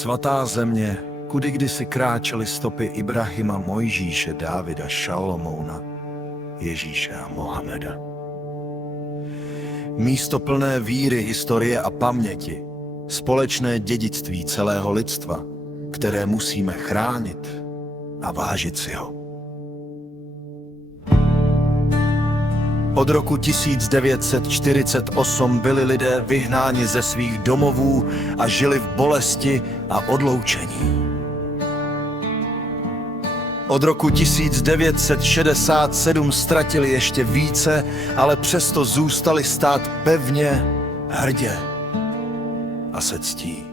Svatá země, kudy kdysi kráčely stopy Ibrahima, Mojžíše, Dávida, Šalomouna, Ježíše a Mohameda. Místo plné víry, historie a paměti, společné dědictví celého lidstva, které musíme chránit a vážit si ho. Od roku 1948 byli lidé vyhnáni ze svých domovů a žili v bolesti a odloučení. Od roku 1967 ztratili ještě více, ale přesto zůstali stát pevně, hrdě a se ctí.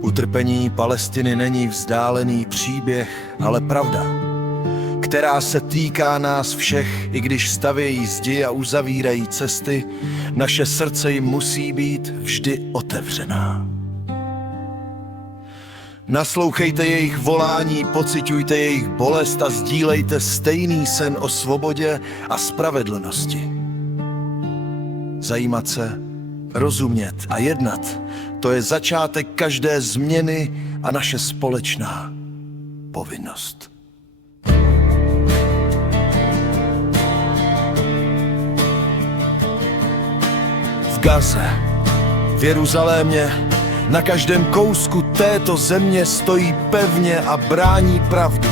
Utrpení Palestiny není vzdálený příběh, ale pravda, která se týká nás všech, i když stavějí zdi a uzavírají cesty, naše srdce jim musí být vždy otevřená. Naslouchejte jejich volání, pociťujte jejich bolest a sdílejte stejný sen o svobodě a spravedlnosti. Zajímat se, rozumět a jednat, to je začátek každé změny a naše společná povinnost. V Gaze, v Jeruzalémě, na každém kousku této země stojí pevně a brání pravdu.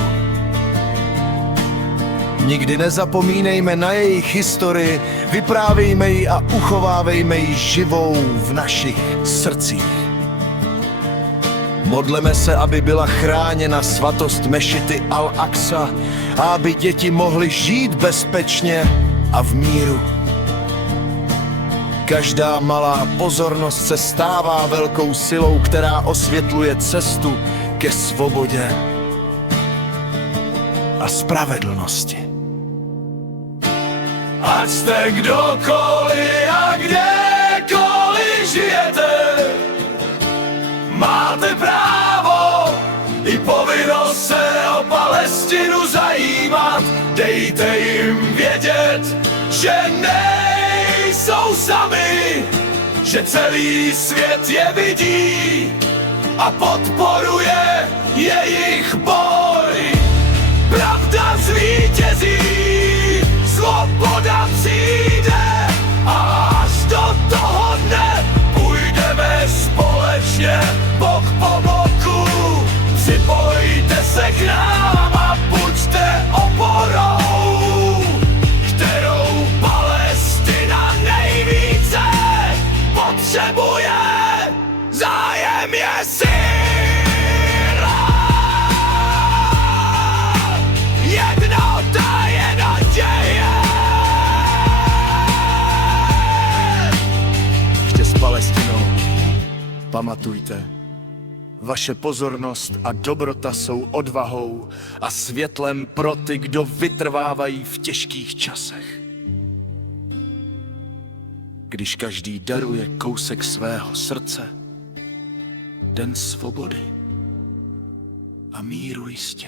Nikdy nezapomínejme na jejich historii, vyprávějme ji a uchovávejme ji živou v našich srdcích. Modleme se, aby byla chráněna svatost mešity Al-Aqsa a aby děti mohly žít bezpečně a v míru. Každá malá pozornost se stává velkou silou, která osvětluje cestu ke svobodě a spravedlnosti. Ať jste kdokoliv a kdekoliv žijete, máte právo i povinnost se o Palestinu zajímat. Dejte jim vědět, že nejsou sami, že celý svět je vidí a podporuje jejich boj. Pravda zvítězí, svoboda přijde a až do toho dne půjdeme společně bok po boku. Připojte se k nám a buďte oporou, kterou Palestina nejvíce potřebuje. Zájem je síla, jednota je naděje. Ještě s Palestinou, pamatujte, vaše pozornost a dobrota jsou odvahou a světlem pro ty, kdo vytrvávají v těžkých časech. Když každý daruje kousek svého srdce, den svobody a míru jistě